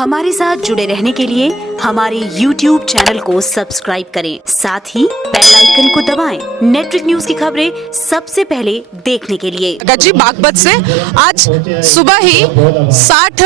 हमारे साथ जुड़े रहने के लिए हमारे YouTube चैनल को सब्सक्राइब करें, साथ ही बेल आइकन को दबाएं। नेटवर्क न्यूज की खबरें सबसे पहले देखने के लिए। गजी बागपत से आज सुबह ही 60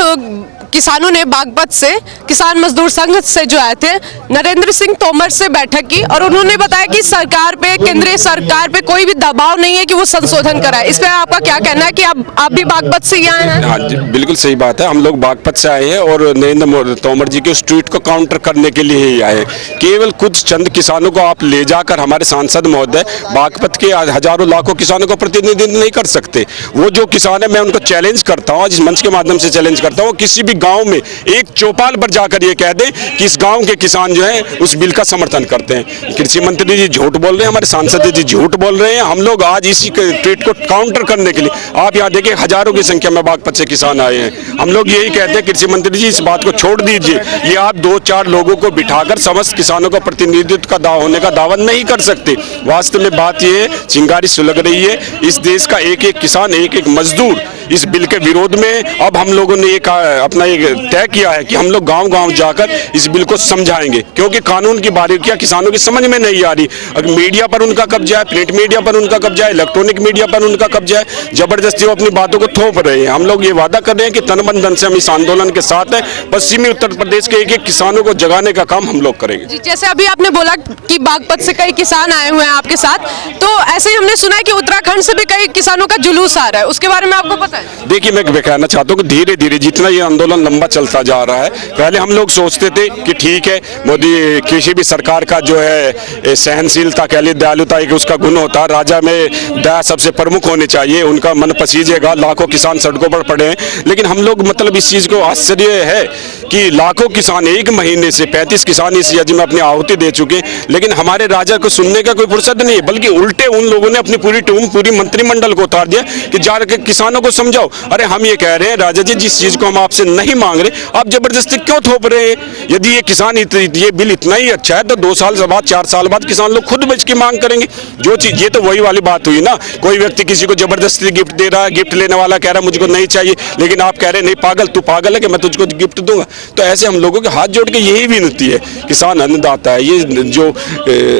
किसानों ने बागपत से किसान मजदूर संघ से जो आए थे नरेंद्र सिंह तोमर से बैठक की और उन्होंने बताया कि सरकार पे, केंद्रीय सरकार पे कोई भी दबाव नहीं है कि वो संशोधन कराए। इस पे आपका क्या कहना है कि आप भी बागपत से ही आए हैं? हाँ जी, बिल्कुल सही बात है। हम लोग बागपत से आए हैं और नरेंद्र तोमर जी के उस ट्वीट को काउंटर करने के लिए ही आए। केवल कुछ चंद किसानों को आप ले जाकर हमारे सांसद महोदय बागपत के हजारों लाखों किसानों को प्रतिनिधित्व नहीं कर सकते। वो जो किसान है, मैं उनको चैलेंज करता हूँ, इस मंच के माध्यम से चैलेंज करता हूँ, किसी भी गाँव में एक चौपाल पर जाकर ये कह दें कि इस गांव के किसान जो है उस बिल का समर्थन करते हैं। कृषि मंत्री जी झूठ बोल रहे हैं, हमारे सांसद जी झूठ बोल रहे हैं। हम लोग आज इसी ट्वीट को काउंटर करने के लिए, आप यहाँ देखिए हजारों की संख्या में बागपत से किसान आए हैं। हम लोग यही कहते हैं कृषि मंत्री जी इस बात को छोड़ दीजिए। ये आप 2-4 लोगों को बिठाकर समस्त किसानों का प्रतिनिधित्व का होने का दावा नहीं कर सकते। वास्तव में बात यह है, चिंगारी सुलग रही है। इस देश का एक एक किसान, एक एक मजदूर इस बिल के विरोध में। अब हम लोगों ने अपना एक तय किया है कि हम लोग गांव-गांव जाकर इस बिल को समझाएंगे, क्योंकि कानून की बारीकियां किसानों की समझ में नहीं आ रही। अगर मीडिया पर उनका कब्जा है, प्रिंट मीडिया पर उनका कब्जा है, इलेक्ट्रॉनिक मीडिया पर उनका कब्जा है, जबरदस्ती वो अपनी बातों को थोप रहे हैं। हम लोग ये वादा कर रहे हैं कि तन मन धन से हम इस आंदोलन के साथ हैं। पश्चिमी उत्तर प्रदेश के एक एक किसानों को जगाने का काम हम लोग करेंगे। जैसे अभी आपने बोला कि बागपत से कई किसान आए हुए हैं आपके साथ, तो ऐसे ही हमने सुना है कि उत्तराखंड से भी कई किसानों का जुलूस आ रहा है, उसके बारे में आपको पता है? देखिए, मैं कहना चाहता हूँ कि धीरे धीरे जितना ये आंदोलन लंबा चलता जा रहा है, पहले हम लोग सोचते थे कि ठीक है, मोदी किसी भी सरकार का जो है सहनशीलता कह लिए, दयालुता एक उसका गुण होता है। राजा में दया सबसे प्रमुख होनी चाहिए, उनका मन पसीजेगा। लाखों किसान सड़कों पर पड़े हैं, लेकिन हम लोग मतलब इस चीज़ को आश्चर्य है कि लाखों किसान एक महीने से 35 किसान इस यज्ञ में अपनी आहुति दे चुके हैं, लेकिन हमारे राजा को सुनने का कोई फुर्सत नहीं है। बल्कि उल्टे उन लोगों ने अपनी पूरी टीम, पूरी मंत्रिमंडल को उतार दिया कि जाकर किसानों को समझाओ। अरे हम ये कह रहे हैं राजा जी, जिस चीज़ को हम आपसे नहीं मांग रहे, आप जबरदस्ती क्यों थोप रहे हैं? यदि ये किसान ये बिल इतना ही अच्छा है तो 2 साल बाद, 4 साल बाद किसान लोग खुद बच की मांग करेंगे। जो चीज, ये तो वही वाली बात हुई ना, कोई व्यक्ति किसी को जबरदस्ती गिफ्ट दे रहा है, गिफ्ट लेने वाला कह रहा है मुझको नहीं चाहिए, लेकिन आप कह रहे हैं नहीं पागल, तू पागल है कि मैं तुझको गिफ्ट दूंगा। तो ऐसे हम लोगों के हाथ जोड़ के यही विनती है, किसान अन्नदाता है। ये जो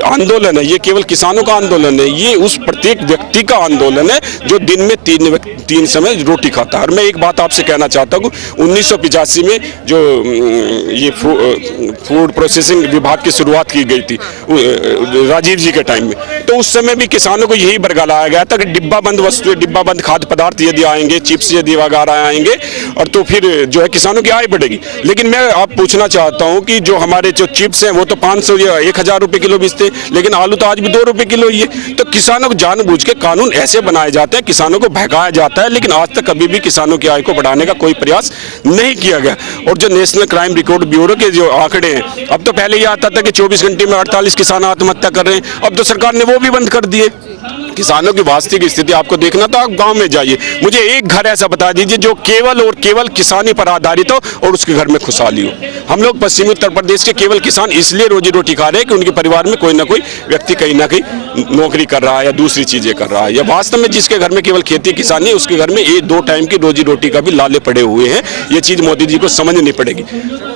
आंदोलन है, ये केवल किसानों का आंदोलन है, ये उस प्रत्येक व्यक्ति का आंदोलन है जो दिन में 3 समय रोटी खाता है। और मैं एक बात आपसे कहना चाहता हूँ, 1985 में जो ये फूड प्रोसेसिंग विभाग की शुरुआत की गई थी राजीव जी के टाइम में, तो उस समय भी किसानों को यही बरगलाया गया था कि डिब्बा बंद वस्तुएं, डिब्बा बंद खाद्य पदार्थ यदि आएंगे, चिप्स यदि वगैरह आएंगे, और तो फिर जो है किसानों की आय बढ़ेगी। लेकिन मैं आप पूछना चाहता हूं कि जो हमारे जो चिप्स हैं वो तो 500 या 1000 रुपये किलो बेचते, लेकिन आलू तो आज भी 2 रुपये किलो ही है। तो किसानों को जानबूझ के कानून ऐसे बनाए जाते हैं, किसानों को भगाया जाता है, लेकिन आज तक कभी भी किसानों की आय को बढ़ाने का कोई प्रयास नहीं किया गया। और जो नेशनल क्राइम रिकॉर्ड ब्यूरो के जो आंकड़े हैं, अब तो पहले ये आता था कि 24 घंटे में 48 किसान आत्महत्या कर रहे हैं, अब तो सरकार ने वो भी बंद कर दिए। किसानों की वास्तविक स्थिति आपको देखना तो आप गांव में जाइए, मुझे एक घर ऐसा बता दीजिए जो केवल और केवल किसानी पर आधारित हो और उसके घर में खुशहाली हो। हम लोग पश्चिमी उत्तर प्रदेश के केवल किसान इसलिए रोजी रोटी खा रहे हैं कि उनके परिवार में कोई ना कोई व्यक्ति कहीं ना कहीं नौकरी कर रहा है या दूसरी चीजें कर रहा है, या वास्तव में जिसके घर में केवल खेती किसानी है उसके घर में 1-2 टाइम की रोजी रोटी का भी लाले पड़े हुए हैं। ये चीज मोदी जी को समझनी पड़ेगी।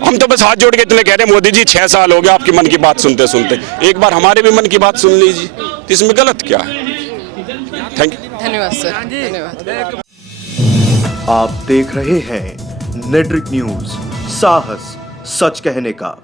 हम तो बस हाथ जोड़ के इतने कह रहे हैं, मोदी जी 6 साल हो गए आपकी मन की बात सुनते सुनते, एक बार हमारे भी मन की बात सुन लीजिए, तो इसमें गलत क्या है? Thank you. धन्यवाद सर, धन्यवाद। आप देख रहे हैं नेटवर्क न्यूज, साहस सच कहने का।